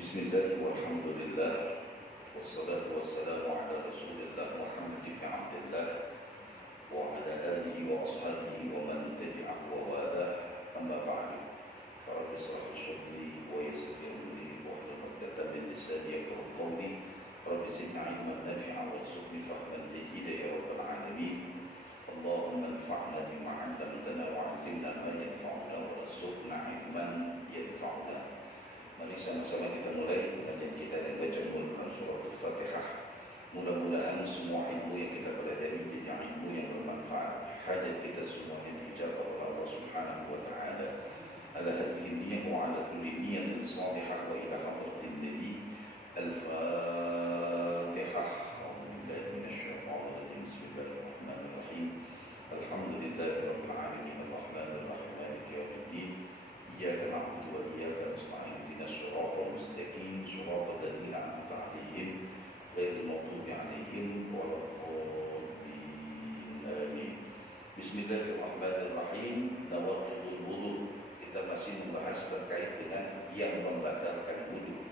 Bismillah walhamdulillah wassalatu wassalamu ala rasulillah Muhammad bin Abdullah wa ala alihi wa ashabihi wa man tabi'ahu wa wala amma ba'du. Rabbi shrah li sadri wa yassir li amri wahlul 'uqdatam min lisani yafqahu qawli. Rabbi zidni 'ilman nafi'an warzuqni fahman jayyidan ya rabbal alamin. Allahumma anfa'na bima 'allamtana wa 'allimna ma yanfa'una warzuqna 'ilman yanfa'una. Mari sama-sama kita mulai kajian kita dan baca Quran surah Al-Fatihah. Mudah-mudahan semua ilmu yang kita pelajari menjadi ilmu yang bermanfaat. Hajat kita semua yang dijawab oleh Allah Subhanahu wa taala. Ala hadhihi niyyah wa ala kulli niyyatin salihah wa ila hadratin nabi. Al-Fatihah. A'udzubillahi minasyaitonir rajim. Bismillahirrahmanirrahim. Alhamdulillahirabbil alamin arrahmanir rahim maliki yaumiddin. Iyyaka na'budu wa iyyaka nasta'in. الصراط المستقيم صراط الذين أنعمت عليهم غير المغضوب عليهم ولا الضالين آمين. Bismillahirrahmanirrahim. Nawaqidul wudu. Kita masih membahas terkait dengan yang membatalkan wudu.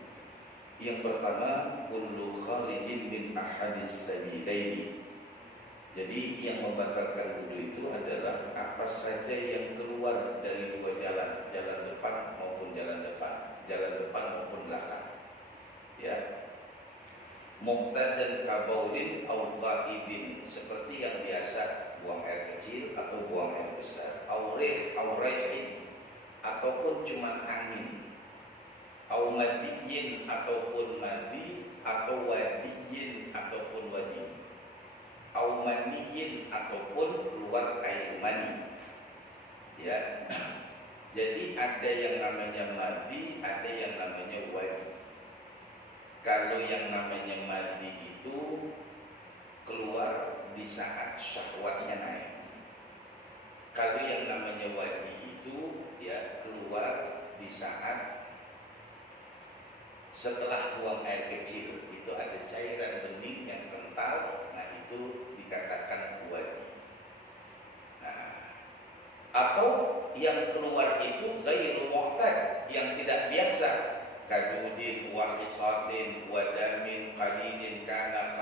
Yang pertama, kullu kharijin min ahadis sabilaini. Jadi yang membatalkan wudu itu adalah apa saja yang keluar dari dua jalan, jalan depan maupun jalan depan maupun belakang. Ya, muqtadan kabaulin aw ghaibin, seperti yang biasa buang air kecil atau buang air besar, auraihin ataupun cuma angin, aw madiyin ataupun madi, atau wadiyin ataupun wadi, aw maniyin ataupun keluar air mani. Ya. Jadi ada yang namanya madi, ada yang namanya wadi. Kalau yang namanya madi itu keluar di saat syahwatnya naik. Kalau yang namanya wadi itu ya keluar di saat setelah buang air kecil, itu ada cairan bening yang kental, nah itu dikatakan wadi. Atau yang keluar itu ghairu mu'tad, yang tidak biasa, kadudin wa hisatin wa damin qalilin kana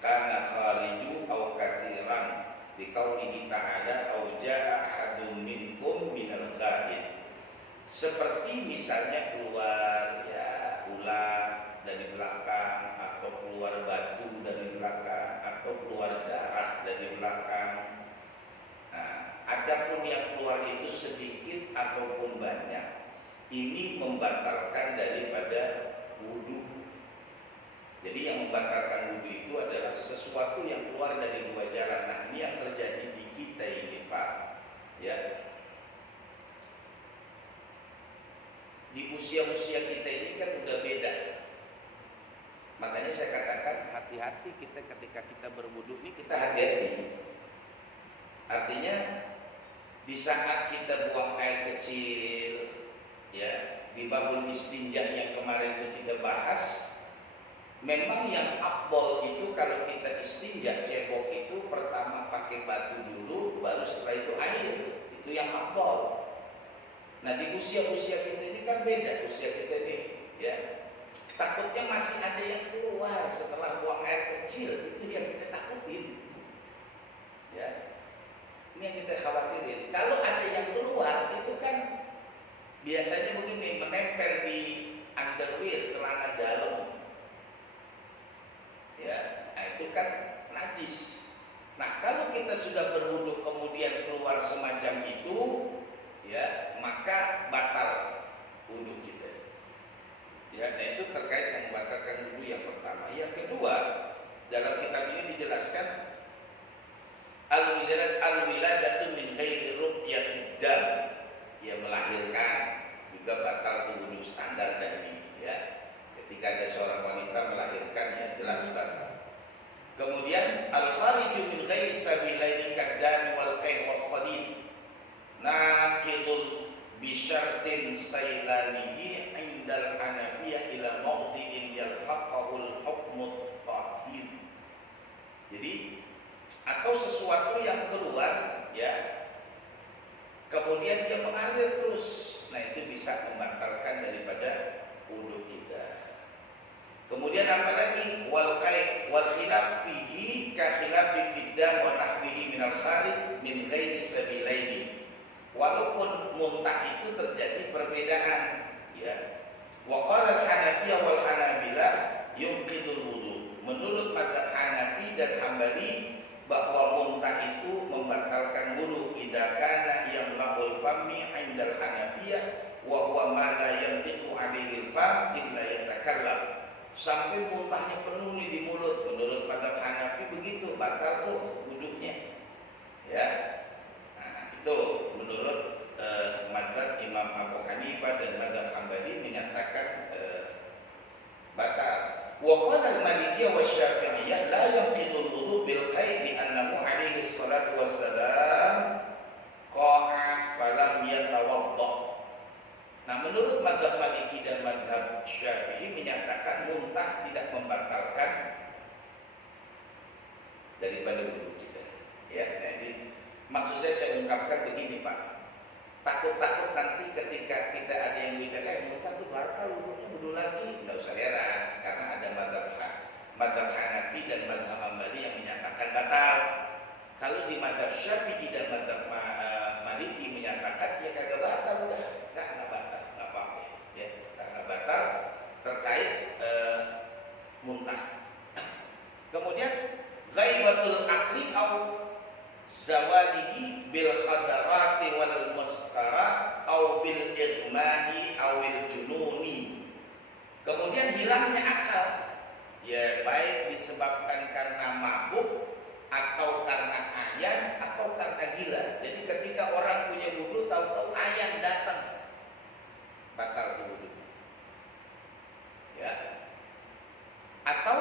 khariju aw kasiran biqaulihi ta'ala aw ja'a ahadun minkum minal ghaib. Seperti misalnya keluar ya ular dari belakang, atau keluar batu dari belakang, atau keluar darah dari belakang. Adapun yang keluar itu sedikit ataupun banyak, ini membatalkan daripada wudu. Jadi yang membatalkan wudu itu adalah sesuatu yang keluar dari dua jalan. Nah, ini yang terjadi di kita ini, Pak. Ya. Di usia-usia kita ini kan udah beda. Makanya saya katakan hati-hati kita ketika kita berwudu ini, kita hati-hati. Artinya di saat kita buang air kecil, ya, di babul istinja yang kemarin itu kita bahas, memang yang afdol itu kalau kita istinja cebok itu pertama pakai batu dulu, baru setelah itu air. Itu yang afdol. Nah, di usia-usia kita ini kan beda, usia kita ini, ya. Takutnya masih ada yang keluar setelah buang air kecil, itu yang kita takutin. Ya. Ini yang kita khawatirin. Kalau ada yang keluar itu kan biasanya begini, menempel di underwear, celana dalam. Ya, nah itu kan najis. Nah, kalau kita sudah berwudu kemudian keluar semacam itu, ya, maka batal wudu kita. Ya, nah itu terkait yang membatalkan wudu yang pertama. Yang kedua, dalam kitab ini dijelaskan al-wiladatu min ghairi ru'yatid dam, ya, melahirkan juga batal wudu standar dari, ya. Ketika ada seorang wanita melahirkan, ya, jelas batal. Kemudian al-khariju min ghairi sabilaini kaddam wal qayh was sadid naqidul bi syartin sailanihi indal hanafiyah ila mawdi'in yalhaqul hukmut tahir. Jadi atau sesuatu yang keluar, ya, kemudian dia mengalir terus, nah itu bisa membatalkan daripada wudu kita. Kemudian apalagi wal khilaf fihi ka khilafi qidam wa nahwihi min al-kharij min ghairi sabilaini. Walaupun muntah itu terjadi perbedaan, ya. Wa qala al-Hanafiyah wal Hanabilah yunqidul wudu. Menurut mazhab Hanafi dan Hambali bahwa muntah itu membatalkan wudu idza kana yamla'ul fami 'inda al-Hanafiyah wa huwa ma la yantiqu 'alaihi al-fam illa yatakallam. Sampai muntahnya penuh nih di mulut. Menurut mazhab Hanafi begitu, batal tuh wudunya. Ya. Nah, itu menurut mazhab Imam Abu Hanifah dan mazhab Hambali menyatakan batal. Wa qala al-Malikiyah wa Syafi'iyah la yanqidul wudu bil qaid bi annahu alaihi salatu wassalam qa'a falam yatawadda. Nah, menurut mazhab Maliki dan mazhab Syafi'i menyatakan muntah tidak membatalkan daripada wudu kita. Ya, jadi maksud saya ungkapkan begini, Pak. Takut-takut nanti ketika kita ada yang bicara muntah itu batal wudu lagi, enggak usah heran karena ada mazhab Hanafi dan mazhab Hambali yang menyatakan batal. Kalau di mazhab Syafi'i dan mazhab Maliki menyatakan ya kagak batal, udah enggak batal, enggak apa-apa ya, karena batal terkait muntah. Kemudian ghaibatul aqli au zawadihi bil khadarati wal muskara au bil igmani au bil jununi. Kemudian hilangnya akal, ya baik disebabkan karena mabuk atau karena ayan atau karena gila. Jadi ketika orang punya wudu tahu-tahu ayan datang, batal wudunya. Ya. Atau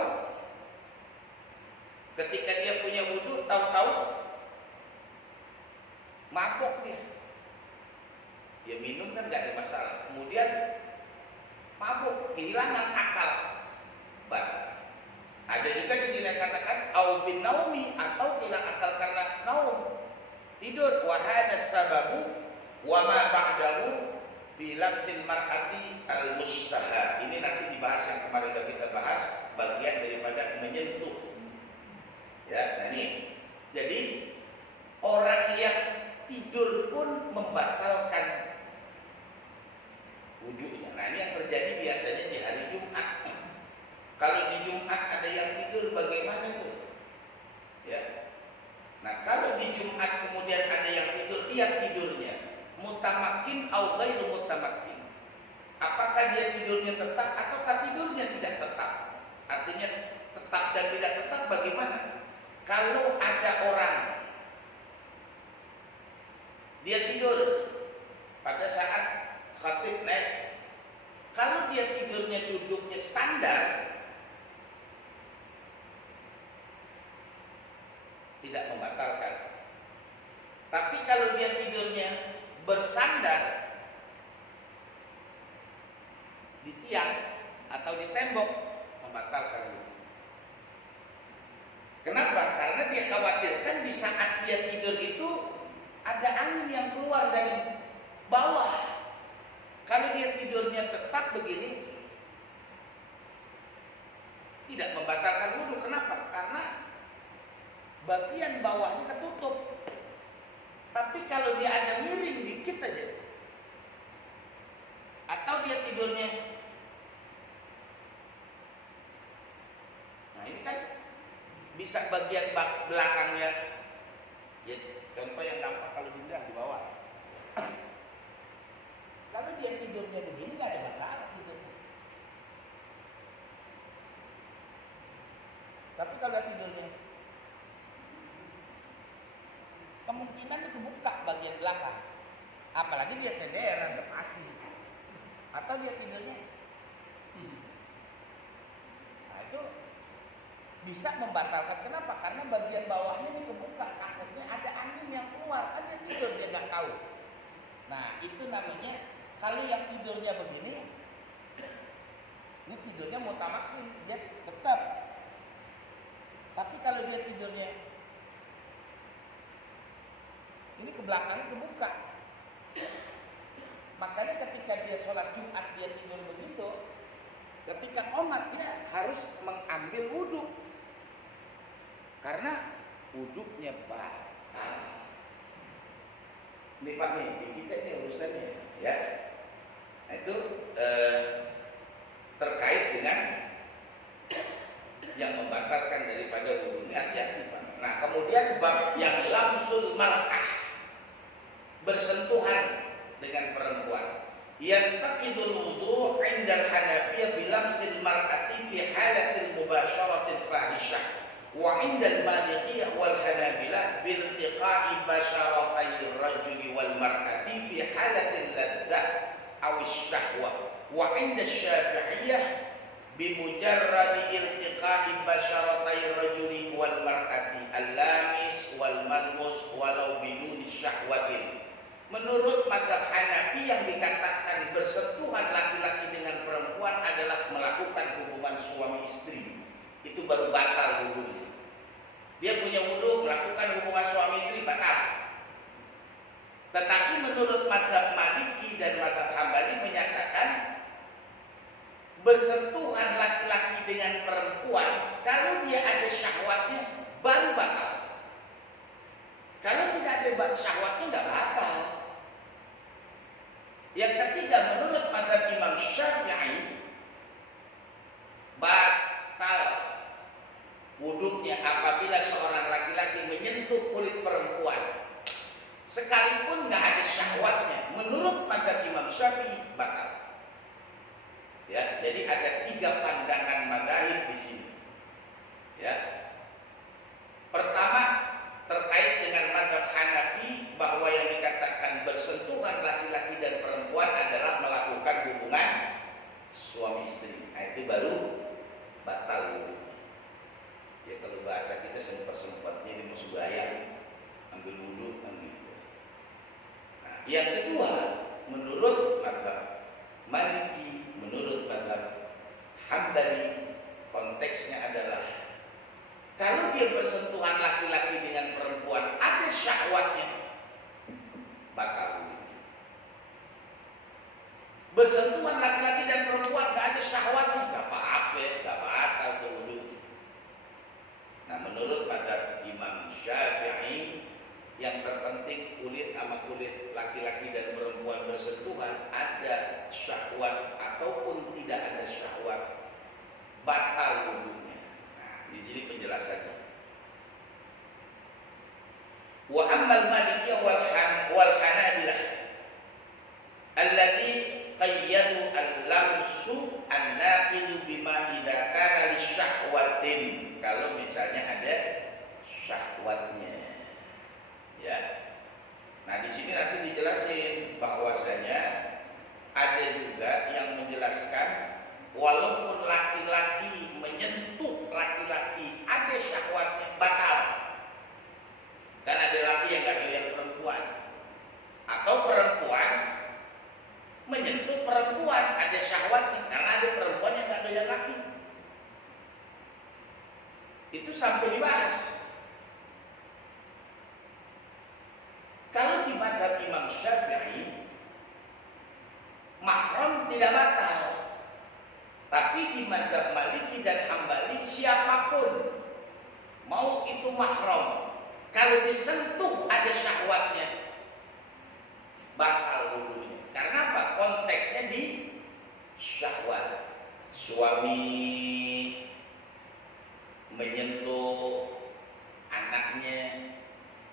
ketika dia punya wudu tahu-tahu mabuk dia. Ya minum kan nggak ada masalah. Kemudian mabuk, kehilangan akal, batal. Ada juga di sini katakan au bin naumi atau hilang akal karena naum, tidur. Wa hadha sababu wa ma ba'dahu fi lamsil mar'ati al mustaha. Ini nanti dibahas yang kemarin sudah kita bahas, bagian daripada menyentuh. Ya, nah ini. Jadi orang yang tidur pun membatalkan wudunya. Nah, ini yang terjadi biasanya di hari Jumat. Kalau di Jumat ada yang tidur bagaimana tuh? Ya. Nah, kalau di Jumat kemudian ada yang tidur, lihat tidurnya mutamakin atau ghairu mutamakin. Apakah dia tidurnya tetap ataukah tidurnya tidak tetap? Artinya tetap dan tidak tetap bagaimana? Kalau ada orang dia tidur pada saat khatib naik, kalau dia tidurnya duduknya standar, tidak membatalkan. Tapi kalau dia tidurnya bersandar di tiang atau di tembok, membatalkan. Kenapa? Karena dia khawatirkan di saat dia tidur itu ada angin yang keluar dari bawah. Kalau dia tidurnya tetap begini, tidak membatalkan wudu. Kenapa? Karena bagian bawahnya ketutup. Tapi kalau dia ada miring dikit aja, atau dia tidurnya, nah ini kan bisa bagian belakangnya, ya contoh yang gampang kalau pindah di bawah. Kalau dia tidurnya begini nggak ada masalah tidurnya. Tapi kalau tidurnya kemungkinan itu buka bagian belakang, apalagi dia sederan pasti, atau dia tidurnya, nah itu bisa membatalkan. Kenapa? Karena bagian bawahnya ini kebuka, akhirnya ada angin yang keluar, kan dia tidur dia nggak tahu. Nah itu namanya kalau yang tidurnya begini, ini tidurnya mutamakin, dia tetap. Tapi kalau dia tidurnya ini ke belakangnya kebuka, Makanya ketika dia sholat Jumat dia tidur begitu, ketika qomat dia harus mengambil wudhu karena wudhunya batal. Ini Pak nih, di kita ini urusannya ya. Nah itu terkait dengan yang membatalkan daripada wudhu. Hati-hati Pak. Nah kemudian bab yang lamsul mar'ah, bersentuhan dengan perempuan. Yantaqidul wudhu 'inda al-Hanafiyah bilamsil mar'ati fi halatil mubasyaratil fahisyah. Wa 'inda al-Malikiyah wal Hanabilah biltiqa'i basharatay ar-rajuli wal mar'ati fi halatil ladzah aw asy-syahwah. Wa 'inda asy-Syafi'iyah bimujarradi iltiqa'i basharatay ar-rajuli wal mar'ati al-lamis wal malmus walau biduni syahwatin. Menurut mazhab Hanafi yang dikatakan bersentuhan laki-laki dengan perempuan adalah melakukan hubungan suami istri. Itu baru batal wudhunya. Dia punya wudhu, melakukan hubungan suami istri batal. Tetapi menurut mazhab Maliki dan mazhab Hambali menyatakan bersentuhan laki-laki dengan perempuan kalau dia ada syahwatnya baru batal. Kalau tidak ada syahwatnya nggak batal. Yang ketiga, menurut mazhab Imam Syafi'i batal wudhunya apabila seorang laki-laki menyentuh kulit perempuan sekalipun nggak ada syahwatnya. Menurut mazhab Imam Syafi'i batal. Ya, jadi ada 3 pandangan mazhab di sini. Ya. Pertama, terkait dengan mazhab Hanafi bahwa yang dikatakan bersentuhan laki-laki dan perempuan adalah melakukan hubungan suami istri. Nah itu baru batal wudhu. Ya kalau bahasa kita sempat-sempatnya ini masuk bayang ambil wudhu kan gitu. Nah, yang kedua, menurut mazhab Maliki, menurut mazhab Hambali, konteksnya adalah kalau dia bersentuhan laki-laki dengan perempuan ada syahwatnya, batal wudhu. Bersentuhan laki-laki dan perempuan gak ada syahwatnya, gak apa-apa, gak batal wudhu. Nah menurut mazhab Imam Syafi'i yang terpenting kulit sama kulit laki-laki dan perempuan bersentuhan, ada syahwat ataupun tidak ada syahwat, batal wudhunya. Di sini penjelasannya. Wa ammal Malikiyah wal Hanabilah alladzi qayyadu al-lamsu an-naqidu bima idza kana lisyahwatin. Kalau misalnya ada syahwatnya. Ya. Nah, di sini nanti dijelasin bahwasanya ada juga yang menjelaskan walaupun laki-laki menyentuh laki-laki ada syahwatnya, batal. Dan ada laki yang gak doyan perempuan, atau perempuan menyentuh perempuan ada syahwatnya, karena ada perempuan yang gak doyan laki. Itu sampai dibahas. Kalau di mazhab Imam Syafi'i mahram tidak batal. Tapi di mazhab Maliki dan Hambali siapapun mau itu mahram, kalau disentuh ada syahwatnya batal wudhunya. Karena apa? Konteksnya di syahwat. Suami menyentuh anaknya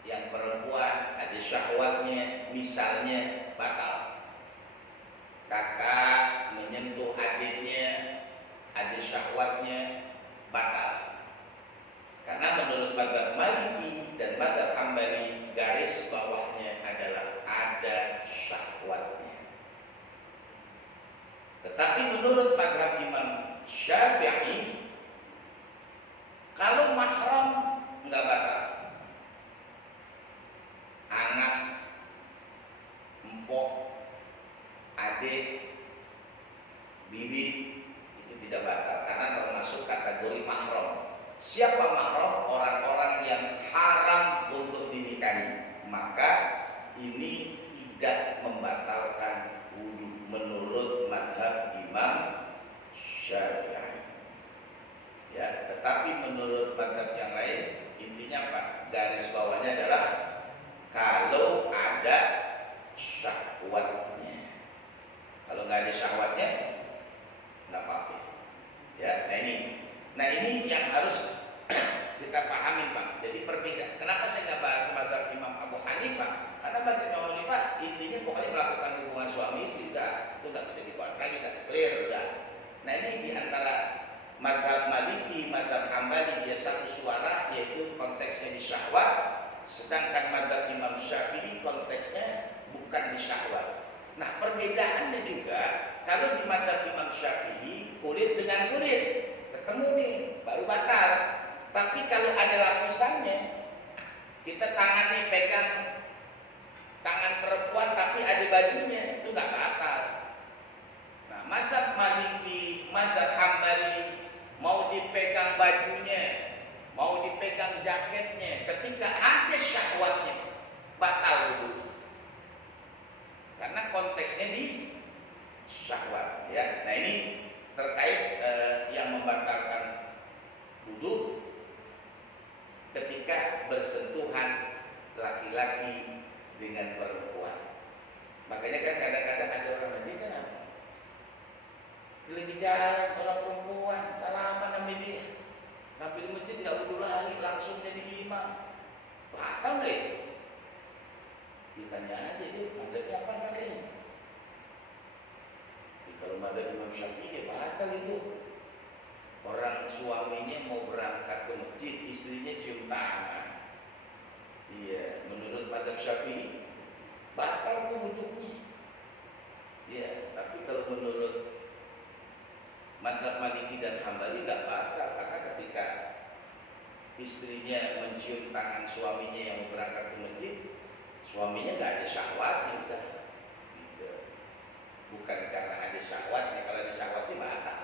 yang perempuan ada syahwatnya, misalnya batal. Kakak menyentuh adiknya ada syahwatnya, batal. Karena menurut mazhab Maliki dan mazhab Hambali garis bawahnya adalah ada syahwatnya. Tetapi menurut mazhab Imam Syafi'i kalau mahram enggak batal. Anak, empok, adik, bibi itu tidak batal karena termasuk kategori mahram. Siapa mahram? Orang-orang yang haram untuk dinikahi. Maka ini tidak membatalkan nih di antara mazhab Maliki, mazhab Hambali dia satu suara, yaitu konteksnya di syahwat, sedangkan mazhab Imam Syafi'i konteksnya bukan di syahwat. Nah, perbedaannya juga kalau di mazhab Imam Syafi'i kulit dengan kulit ketemu nih baru batal. Tapi kalau ada lapisannya, kita tangannya pegang tangan perempuan tapi ada bajunya, itu nggak batal. Nah, mazhab Maliki, mazhab Hambali mau dipegang bajunya, mau dipegang jaketnya, ketika ada syahwatnya batal dulu. Karena konteksnya di syahwat, ya. Nah, ini terkait yang membatalkan wudu ketika bersentuhan laki-laki dengan perempuan. Makanya kan kadang-kadang ada orang nanti kan lagi jalan orang perempuan salaman sama dia sampai di masjid nggak wudu lagi langsung jadi imam. Batal nggak ya? Ditanya aja dia mazhabnya apa katanya. Kalau mazhab Imam Syafi'i ya batal itu. Orang suaminya mau berangkat ke masjid, istrinya cium tangan. Iya, menurut mazhab Syafi'i batal tuh wudhunya. Iya, tapi kalau menurut mazhab Maliki dan Hambali nggak batal, karena ketika istrinya mencium tangan suaminya yang mau berangkat ke masjid, suaminya nggak ada syahwatnya udah. Gitu. Bukan karena ada syahwatnya, kalau ada syahwatnya batal.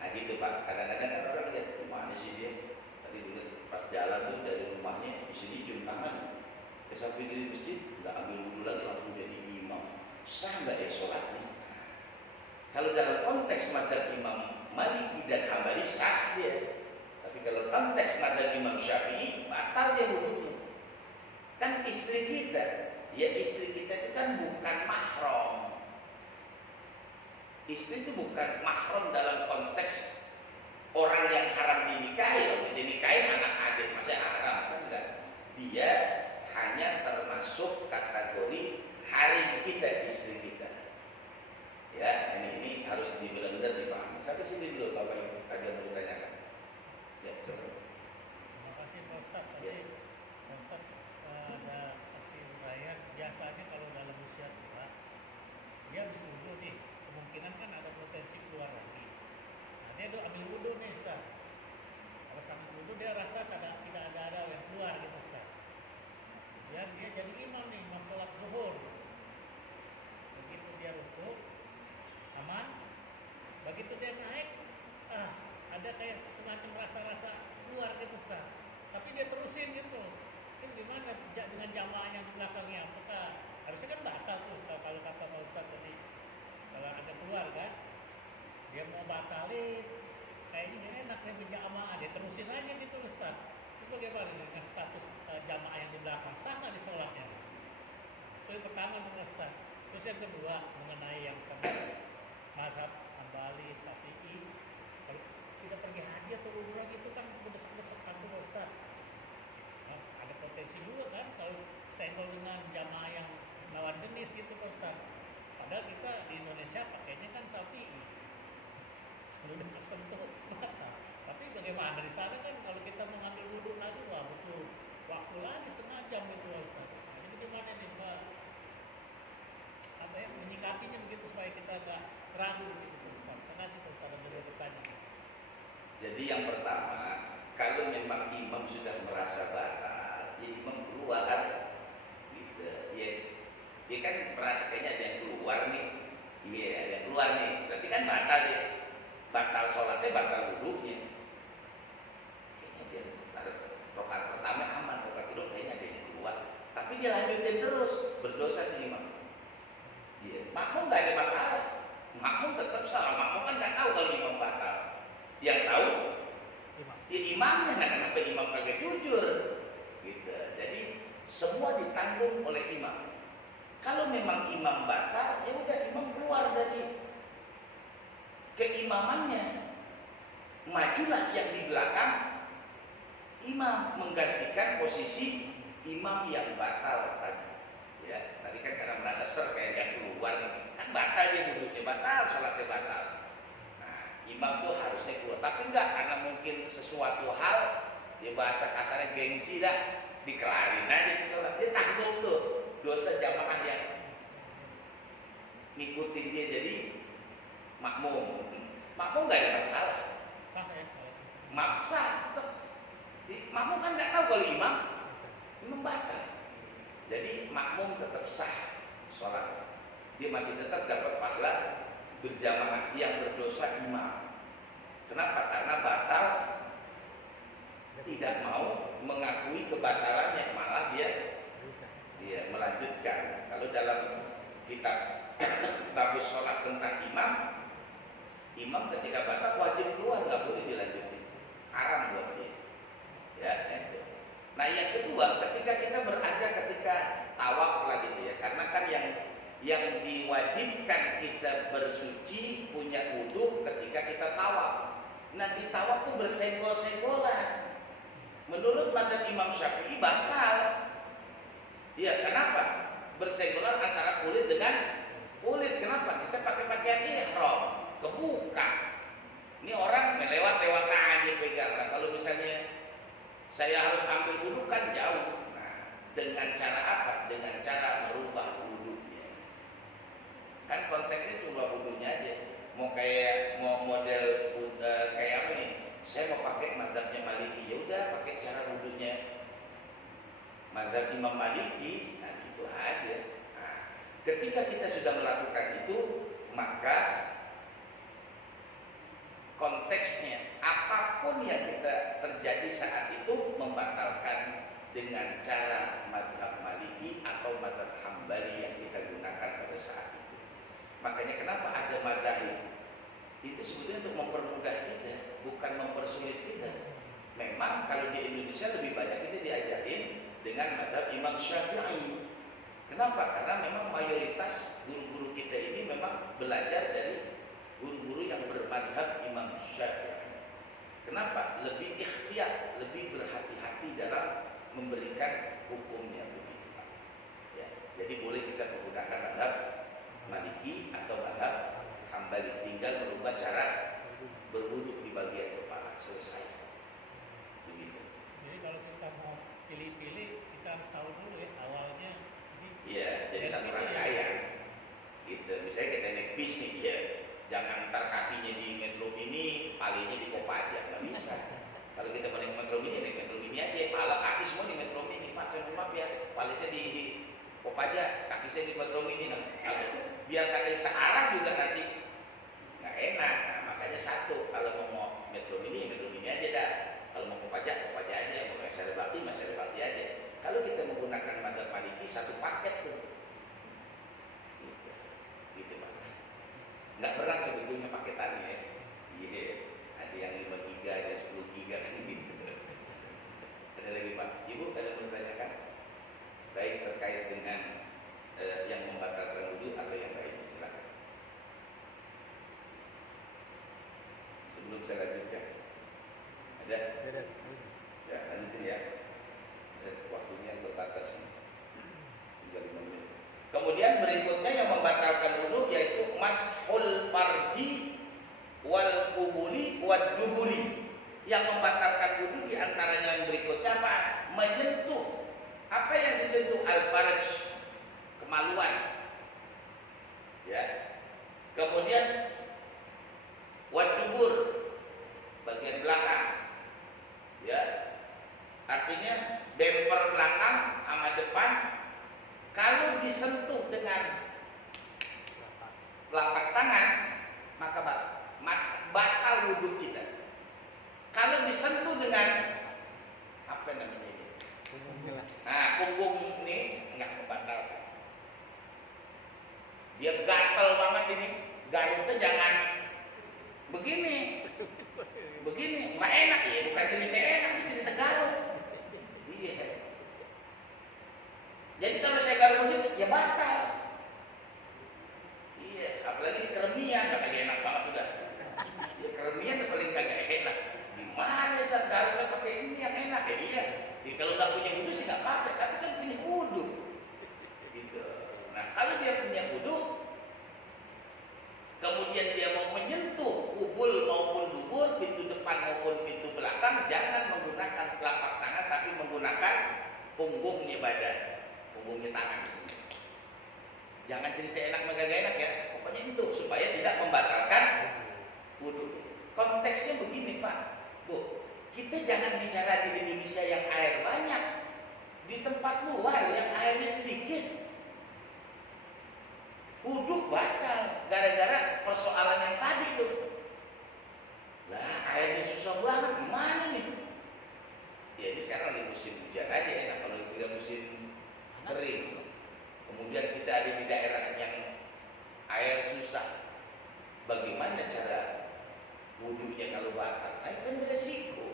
Nah gitu Pak, kadang-kadang kan orang lihat gimana sih dia tadi dulu pas jalan tuh dari rumahnya di sini cium tangan, sampai di masjid nggak ambil wudhu lagi langsung jadi imam. Sah nggak ya sholatnya? Kalau dalam konteks mazhab Imam Maliki dan Hambali sah dia, tapi kalau konteks mazhab Imam Syafi'i batal dia wudhunya. Kan istri kita, ya istri kita itu kan bukan mahram. Istri itu bukan mahram dalam konteks orang yang haram dinikahi. Kalau dinikahi anak adik masih haram kan enggak. Dia hanya termasuk kategori harim kita, istri kita. Ya, ini harus benar-benar dipahami. Sampai sini dulu Bapak Ibu ada yang mau ditanyakan. Ya, Terima kasih Pak Ustaz. Tadi Pak Ustaz ada kasih uraian. Biasanya kalau dalam usia tua dia habis wudhu nih, kemungkinan kan ada potensi keluar lagi. Nah, dia tuh ambil wudhu nih Ustaz. Kalau sambil wudhu dia rasa tidak ada yang keluar gitu Ustaz. Kemudian dia jadi imam nih, imam sholat zuhur. Begitu dia rukuk, aman. Begitu dia naik, ada kayak semacam rasa-rasa keluar gitu Ustaz. Tapi dia terusin gitu. Ini gimana dengan jamaah yang di belakangnya? Apakah harusnya kan batal tuh kalau kata Pak Ustaz tadi. Kalau ada keluar kan, dia mau batalin, kayaknya nggak enak dia berjamaah, dia terusin aja gitu Ustaz. Terus bagaimana dengan status jamaah yang di belakang? Sah nggak di sholatnya? Itu yang pertama Ustaz. Terus yang kedua mengenai yang mazhab Hambali, Syafi'i, kalau kita pergi haji atau umrah gitu kan berdesak-desakan tuh Ustaz. Nah, ada potensi juga kan kalau senggol dengan jamaah yang lawan jenis gitu Ustaz. Padahal kita di Indonesia pakainya kan Syafi'i. Kalau udah kesentuh batal. Tapi bagaimana di sana kan kalau kita mengambil wudhu lagi wah butuh waktu lagi setengah jam itu Ustaz. Jadi bagaimana nih Pak? Apa ya menyikapinya begitu supaya kita nggak ragu begitu Ustaz. Terima kasih Ustaz untuk bertanya. jadi yang pertama, kalau memang imam sudah merasa batal, ya imam keluar gitu. Dia kan merasa kayaknya ada yang keluar nih. Iya, ada yang keluar nih. Berarti kan batal dia. Batal sholatnya, batal wudhunya. Kayaknya dia rokaat pertama aman, rokaat kedua kayaknya ada yang keluar. Tapi dia lanjutin terus, berdosa nih imam. Iya, makmum nggak ada masalah. Makmum tetap salah. Makmum kan nggak tahu kalau imam batal. Yang tahu ya imamnya. Nah, kenapa imam kagak jujur? Gitu. Jadi semua ditanggung oleh imam. Kalau memang imam batal, ya udah imam keluar dari keimamannya. Majulah yang di belakang imam menggantikan posisi imam yang batal tadi. Ya, tadi kan karena merasa kayak yang keluar nih, kan batal dia duduknya batal, sholatnya batal. Nah, imam tuh harusnya keluar. Tapi enggak, karena mungkin sesuatu hal, ya bahasa kasarnya gengsi dah, dikelarin aja ke sholat. Dia tanggung tuh dosa jamaah yang ngikutin dia jadi makmum. Makmum nggak ada masalah. Sah ya sholat. Maksa tetap. Makmum kan nggak tahu kalau imam batal. Jadi makmum tetap sah sholat. Dia masih tetap dapat pahala berjamaah. Yang berdosa imam. Kenapa? Karena batal, tidak mau mengakui kebatalannya, malah dia melanjutkan. Kalau dalam kitab Babus sholat tentang imam ketika batal wajib keluar, nggak boleh dilanjutin, haram buat dia. Ya, itu. Nah yang kedua, ketika kita berada ketika tawaf lagi gitu ya, karena kan yang diwajibkan kita bersuci punya wudu ketika kita tawaf. Nah di tawaf tuh bersenggol-senggolan. Menurut madzhab Imam Syafi'i batal. Iya, kenapa? Bersenggolan antara kulit dengan kulit. Kenapa? Kita pakai pakaian ihram, kebuka. Ini orang melewat-lewat aja pegang. Nah, kalau misalnya saya harus ambil wudu kan jauh. Nah, dengan cara apa? Dengan cara merubah wudunya. Kan konteksnya cuma wudunya aja. Mau model kayak apa nih? Saya mau pakai mazhabnya Maliki. Ya udah pakai cara wudunya mazhab Imam Maliki. Nah, gitu aja. Nah, ketika kita sudah melakukan itu, maka konteksnya apapun yang kita terjadi saat itu membatalkan dengan cara mazhab Maliki atau mazhab Hambali yang kita gunakan pada saat itu. Makanya kenapa ada mazhab itu sebetulnya untuk mempermudah kita, bukan mempersulit kita. Memang kalau di Indonesia lebih banyak kita diajarin dengan mazhab Imam Syafi'i. Kenapa? Karena memang mayoritas guru-guru kita ini memang belajar dari guru-guru yang bermadhab Imam Syafi'i. Kenapa? Lebih ikhtiyat, lebih berhati-hati dalam memberikan hukumnya begitu. Ya, jadi boleh kita menggunakan mazhab Maliki atau mazhab Hambali, tinggal merubah cara berwuduk di bagian kepala, selesai. Begitu. Jadi kalau kita mau pilih-pilih, kita harus tahu dulu ya awalnya. Iya, jadi satu rangkaian. Gitu. Misalnya kita naik bis nih, ya jangan ntar kakinya di Metro Mini, palingnya di Kopaja, nggak bisa. Kalau kita mau naik Metro Mini aja, pala kaki semua di Metro Mini. Pak, saya maaf ya, paling saya di Kopaja, kaki saya di Metro Mini. Nah, biar kaki searah juga nanti nggak enak. Nah, makanya satu, kalau mau Metro Mini aja dah. Kalau mau Kopaja aja, mau Masyarakat Bakti aja. Kalau kita menggunakan mazhab Maliki satu paket tuh, gitu Pak. Nggak berat sebetulnya paketannya ya. Iya, ada yang 5 giga, ada 10 giga kan gitu. Ada lagi Pak, Ibu ada yang bertanyakan? Baik terkait dengan yang membatalkan wudu atau yang lain, silakan. Sebelum saya lanjutkan, ada? Ya, lanjutin ya. Waktunya terbatas, tinggal 5 menit. Kemudian berikutnya yang membatalkan wudu yaitu mashul farji wal kubuli wad duburi. Yang membatalkan wudu diantaranya yang berikutnya apa? Menyentuh. Apa yang disentuh? Al-farj, kemaluan. Ya. Kemudian wad dubur, bagian belakang. Ya. Artinya bemper belakang sama depan kalau disentuh dengan telapak tangan maka batal wudhu kita. Kalau disentuh dengan apa namanya ini? Punggung ini enggak membatalkan. Dia gatal banget ini, garutnya jangan begini, nggak enak ya, bukan jadi enak, ini jadi garut. Iya. Jadi kalau saya garuk begitu, ya batal. Iya, apalagi keremian, kagak enak banget udah. Ya keremian paling kagak enak. Gimana saya garuknya pakai ini yang enak ya? Iya. Jadi kalau nggak punya wudu sih nggak apa-apa, tapi kan punya wudu. Gitu. Nah kalau dia punya wudu, kemudian dia mau menyentuh kubul maupun punya tangan. Jangan cerita enak megagak enak ya. Pokoknya itu supaya tidak membatalkan wudhu. Konteksnya begini Pak, Bu. Kita jangan bicara di Indonesia yang air banyak, di tempat luar yang airnya sedikit. Wudhu batal gara-gara persoalan yang tadi tuh. Lah airnya susah banget, gimana nih? Ya ini sekarang lagi musim hujan aja enak, kalau tidak musim kering. Kemudian kita ada di daerah yang air susah. Bagaimana cara wudhunya kalau batal? Nah, itu kan beresiko.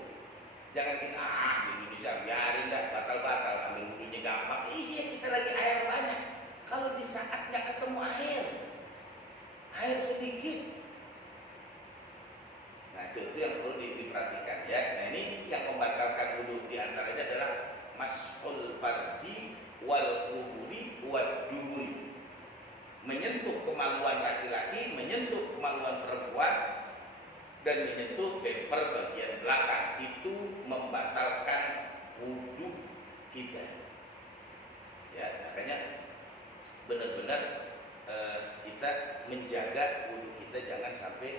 Jangan kita di Indonesia biarin dah batal-batal, ambil wudhunya gampang. Iya kita lagi air banyak. Kalau di saat nggak ketemu air sedikit. Nah itu yang perlu diperhatikan ya. Nah ini yang membatalkan wudhu diantaranya adalah mashul farji wal kuburi wal duri, menyentuh kemaluan laki-laki, menyentuh kemaluan perempuan, dan menyentuh bemper bagian belakang. Itu membatalkan wudhu kita. Ya makanya benar-benar kita menjaga wudhu kita jangan sampai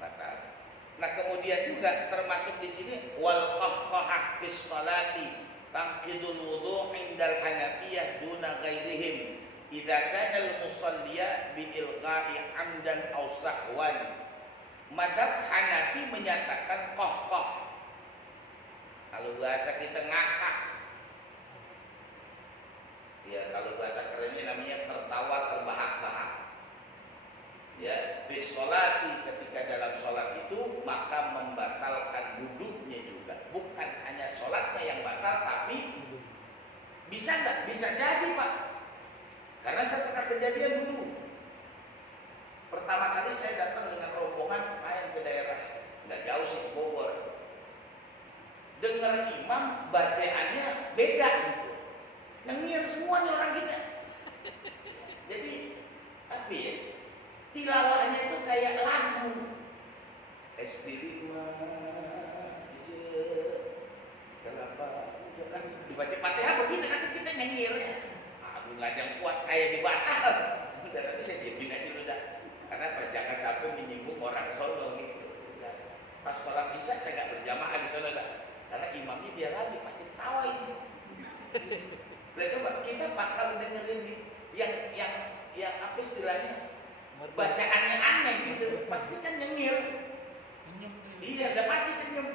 batal. Nah kemudian juga termasuk di sini wal qahqahah fis salati tanqidul wudu' indal hanafiyah duna ghairihim idza kana al musalliya bi ilqa'i amdan aw sahwan. Madhab Hanafi menyatakan qahqah, kalau bahasa kita ngakak. Ya kalau bahasa kerennya namanya tertawa terbahak-bahak. Ya, bis sholati ketika dalam sholat itu maka membatalkan wudhunya juga. Bukan hanya sholatnya yang batal, tapi bisa nggak? Bisa jadi Pak. Karena saya pernah kejadian dulu. Pertama kali saya datang dengan rombongan main ke daerah, nggak jauh sih ke Bogor. Dengar imam bacaannya beda gitu. Nyengir semua nih orang kita. Jadi apa ya? Tilawahnya itu kayak lagu. Estirima, kenapa? Kan dibaca Fatihah begitu nanti kita nyengir. Aku nggak ada yang kuat saya dibatal. Udah tapi saya diamin aja dulu dah. Karena jangan sampai menyinggung orang Solo gitu. Pas sholat isya saya nggak berjamaah di sana dah. Karena imamnya dia lagi pasti tawa ini. Nah coba kita bakal dengerin yang apa istilahnya bacaannya aneh gitu, pasti kan nyengir. Senyum. Iya, udah pasti senyum.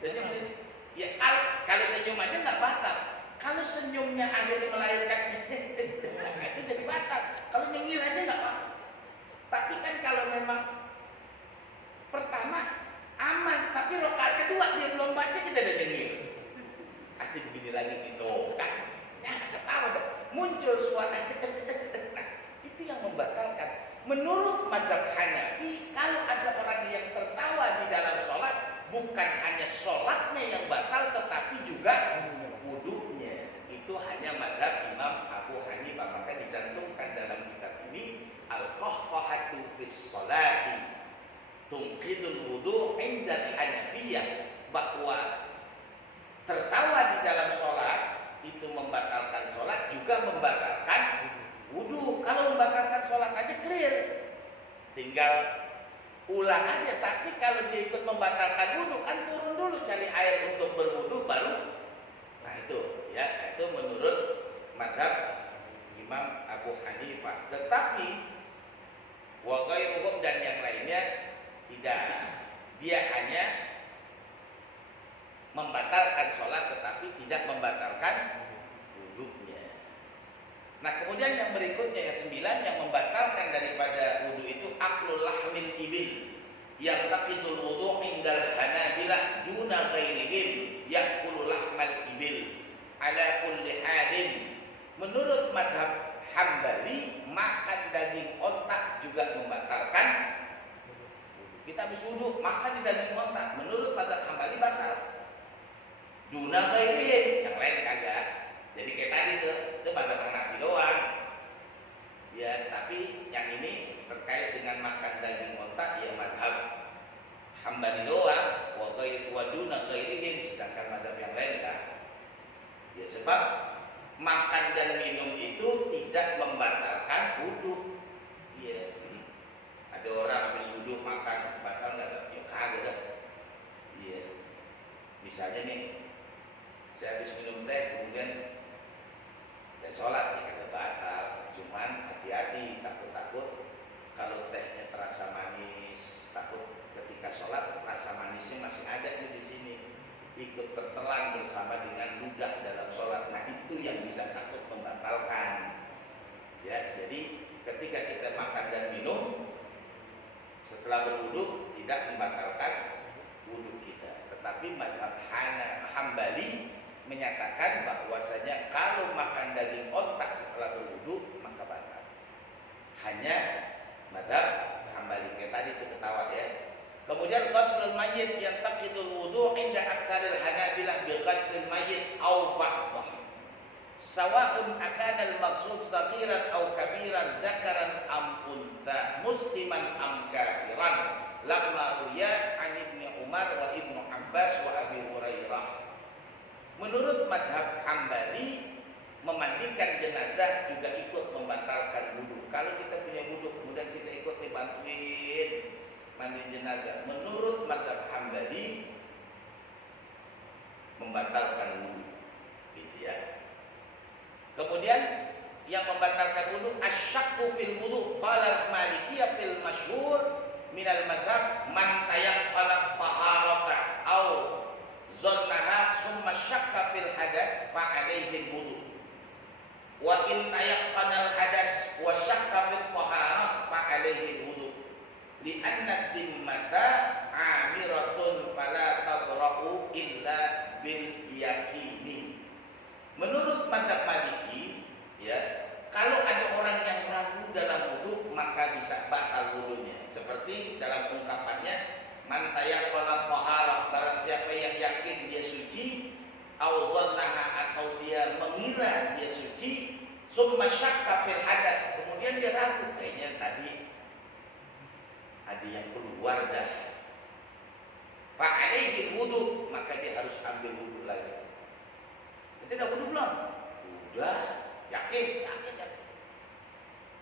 Senyum. Ya kalau senyum aja nggak batal. Kalau senyumnya akhirnya melahirkan itu jadi batal. Kalau nyengir aja nggak batal. Tapi kan kalau memang pertama aman, tapi rakaat kedua dia belum baca kita udah nyengir. Pasti begini lagi gitu kan. Ya ketawa dong. Muncul suara. Nah, itu yang membatalkan. Menurut mazhab Hanafi, kalau ada orang yang tertawa di dalam sholat, bukan hanya sholatnya yang batal, tetapi juga wudhunya. Itu hanya mazhab Imam Abu Hanifah. Maka dicantumkan dalam kitab ini al-qahqahatu fis sholati tunqidul wudu' inda Hanafiyah, bahwa tertawa di dalam sholat itu membatalkan sholat, juga membatalkan wudhu. Kalau membatalkan sholat aja clear, tinggal ulang aja. Tapi kalau dia ikut membatalkan wudhu kan turun dulu cari air untuk berwudhu baru. Nah itu ya, itu menurut mazhab Imam Abu Hanifah. Tetapi wa ghairuhum dan yang lainnya tidak, dia hanya membatalkan sholat tetapi tidak membatalkan wudhunya. Nah kemudian yang berikutnya yang 9 yang membatalkan daripada wudhu itu aklul lahmil ibil, yang taqidul wudhu indal hanabilah duna ghairihim yaqulu lahmal ibil ala kulli hadin. Menurut madhab Hambali makan daging ontak juga membatalkan wudhu. Kita habis wudhu makan di daging ontak, menurut madhab Hambali batal. Duna ghairihim, yang lain kagak. Jadi kayak tadi tuh, itu madhab Hanafi doang. Ya, tapi yang ini terkait dengan makan daging ontak ya madhab Hambali doang. Wa duna ghairihim, sedangkan madhab yang lain kan. Ya sebab makan dan minum membatalkan wudu. Iya. Ada orang habis wudu makan batal nggak? Ya kagak dah. Iya. Misalnya nih, saya habis minum teh kemudian saya sholat, ya kagak batal. Cuman hati-hati, takut-takut kalau tehnya terasa manis, takut ketika sholat rasa manisnya masih ada di sini, ikut tertelan bersama dengan ludah dalam sholat. Nah itu yang bisa takut membatalkan. Ya, jadi ketika kita makan dan minum setelah berwudu tidak membatalkan wudu kita. Tetapi mazhab Hambali menyatakan bahwasanya kalau makan daging ontak setelah berwudu maka batal. Hanya mazhab Hambali, kayak tadi itu ketawa ya. Kemudian ghuslul mayyit yantaqidul wudu inda aksaril Hanabilah bi ghuslil mayyit aw ba'dah. Sawa'un akana al-maqsud saghiran aw kabiran, dzakaran am untha, musliman am kafiran. Lamma ruya an Ibnu Umar wa Ibnu Abbas wa Abi Hurairah. Menurut mazhab Hambali, memandikan jenazah juga ikut membatalkan wudu. Kalau kita punya wudu kemudian kita ikut dibantuin mandi jenazah, menurut mazhab Hambali membatalkan wudu, gitu ya. Kemudian yang membatalkan wudu asyakku fil wudu, qala al-Malikiyah fil masyhur minal madhab man tayaqqana taharata au zannaha summa syakka fil hadath fa alaihi wudu. Wa in tayaqqana al-hadas wa syakka fil taharah fa alaihi wudu. Li anna dimmata amiratun fala tadra'u illa bil yaqini. Menurut mazhab Maliki, ya, kalau ada orang yang ragu dalam wudu maka bisa batal wudunya. Seperti dalam ungkapannya, man tayaqqana taharah, barang siapa yang yakin dia suci, au dhannaha, atau dia mengira dia suci, summa syakka fil hadas, kemudian dia ragu kayaknya tadi ada yang keluar dah. Fa alaihi wudu, maka dia harus ambil wudu lagi. Kita udah wudu belum? Udah, yakin.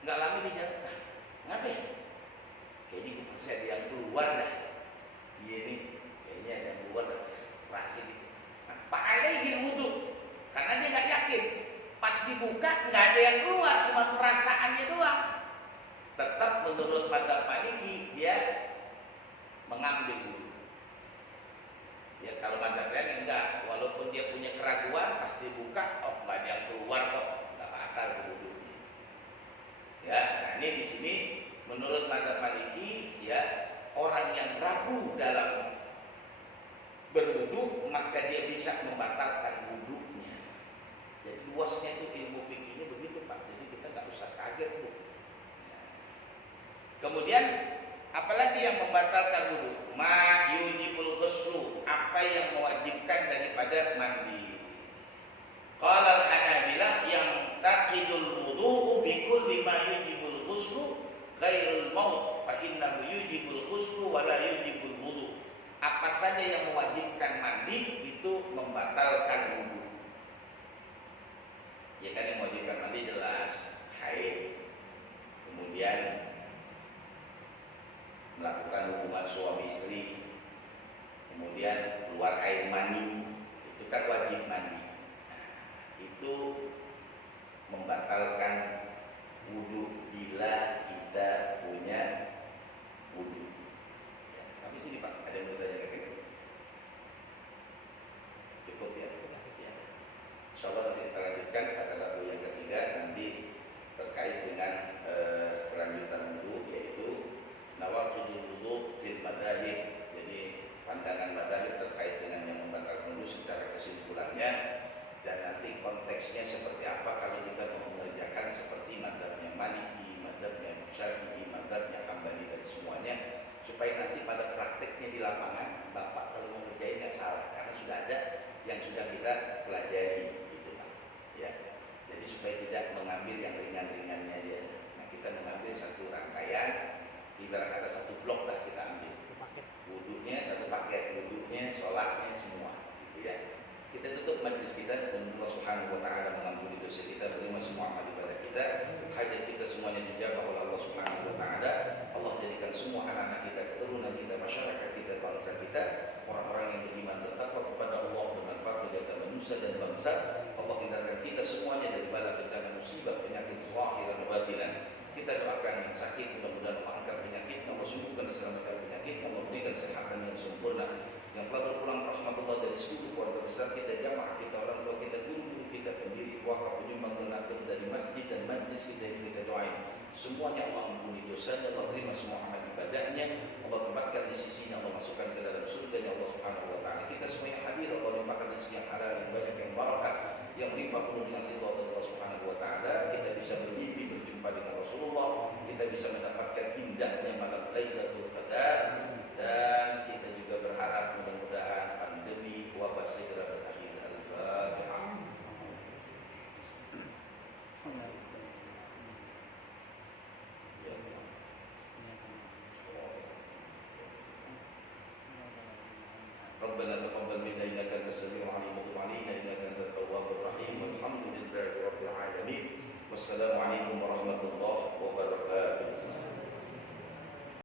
Enggak lama dia jatuh. Ngapain? Kayaknya gue pasti ada yang keluar dah. Iya nih, kayaknya ada yang keluar dah. Rasi nih. Nah, Pak alaihi wudu, karena dia nggak yakin. Pas dibuka nggak ada yang keluar, cuma perasaannya doang. Tetap menurut mazhab Maliki dia mengambil wudu. Ya kalau mazhab lain enggak, walaupun dia punya keraguan, pasti buka, oh nggak ada yang keluar kok, nggak batal wudunya. Ya, nah ini di sini menurut mazhab Maliki, ya, orang yang ragu dalam berwudu maka dia bisa membatalkan wudunya. Jadi luasnya itu ilmu fikih ini begitu Pak. Jadi kita nggak usah kaget Bu. Kemudian apalagi yang membatalkan wudu? Ma yujibul ghuslu, apa yang mewajibkan daripada mandi. Qala al-Hanabilah yang taqidul wudu'u bi kulli ma yujibul ghuslu ghairul maut fa innahu yujibul ghuslu wa la yujibul wudu. Apa saja yang mewajibkan mandi itu membatalkan wudu. Ya kan yang mewajibkan mandi jelas haid. Kemudian melakukan hubungan suami istri, kemudian keluar air mani, itu kan wajib mandi. Nah, itu membatalkan wudu bila kita punya wudu. Ya, tapi sini Pak, ada yang bertanya kayak gitu? Cukup ya? Ya. Insyaallah nanti kita lanjutkan pada Rabu yang ketiga nanti terkait dengan kelanjutan wudu, yaitu nawaqidul wudu fil madahib. Jadi pandangan madahib terkait dengan yang membatalkan wudu secara kesimpulannya, dan nanti konteksnya seperti apa kalau kita mau mengerjakan seperti madhabnya Maliki, madhabnya Syafi'i, madhabnya Hambali dan semuanya, supaya nanti pada prakteknya di lapangan Bapak kalau mau ngerjain nggak salah karena sudah ada yang sudah kita pelajari gitu Pak. Ya. Jadi supaya tidak mengambil yang ringan-ringannya dia. Nah, kita mengambil satu rangkaian, ibarat kata satu blok lah kita ambil. Wudunya satu paket, wudunya, sholatnya semua, gitu ya. Kita tutup majlis kita dan Allah Subhanahu wa taala mengampuni dosa kita, menerima semua amal ibadah kita. kita, hajat kita semuanya dijabah oleh Allah Subhanahu wa taala. Allah jadikan semua anak-anak kita, keturunan kita, masyarakat kita, bangsa kita orang-orang yang beriman bertakwa kepada Allah, bermanfaat menjaga manusia dan bangsa. Allah hindarkan kita semuanya dari bala bencana musibah penyakit zahir dan batinan. Kita doakan yang sakit mudah-mudahan Allah angkat penyakit, Allah sembuhkan segala macam penyakit, Allah berikan kesehatan yang sempurna. Yang telah berpulang rahmatullah dari seluruh keluarga besar kita, jamaah kita, orang tua kita, guru-guru kita, pendiri, wakaf, penyumbang, donatur dari masjid dan majlis kita yang kita doain. Semuanya Allah ampuni dosanya, Allah terima semua amal ibadahnya, Allah tempatkan di sisinya, Allah masukkan ke dalam surganya Allah Subhanahu wa taala. Kita semua yang hadir Allah limpahkan rezeki yang halal, yang banyak, yang barakah, yang melimpah penuh dengan ridha Allah Subhanahu wa taala. Kita bisa bermimpi berjumpa dengan Rasulullah, kita bisa mendapatkan indahnya malam Lailatul Qadar, dan kita juga berharap mudah-mudahan pandemi wabah segera berakhir. Al-Fatihah. ربنا تقبل منا انك انت السميع العليم وتب علينا انك انت التواب الرحيم والحمد لله رب العالمين والسلام عليكم ورحمه الله وبركاته.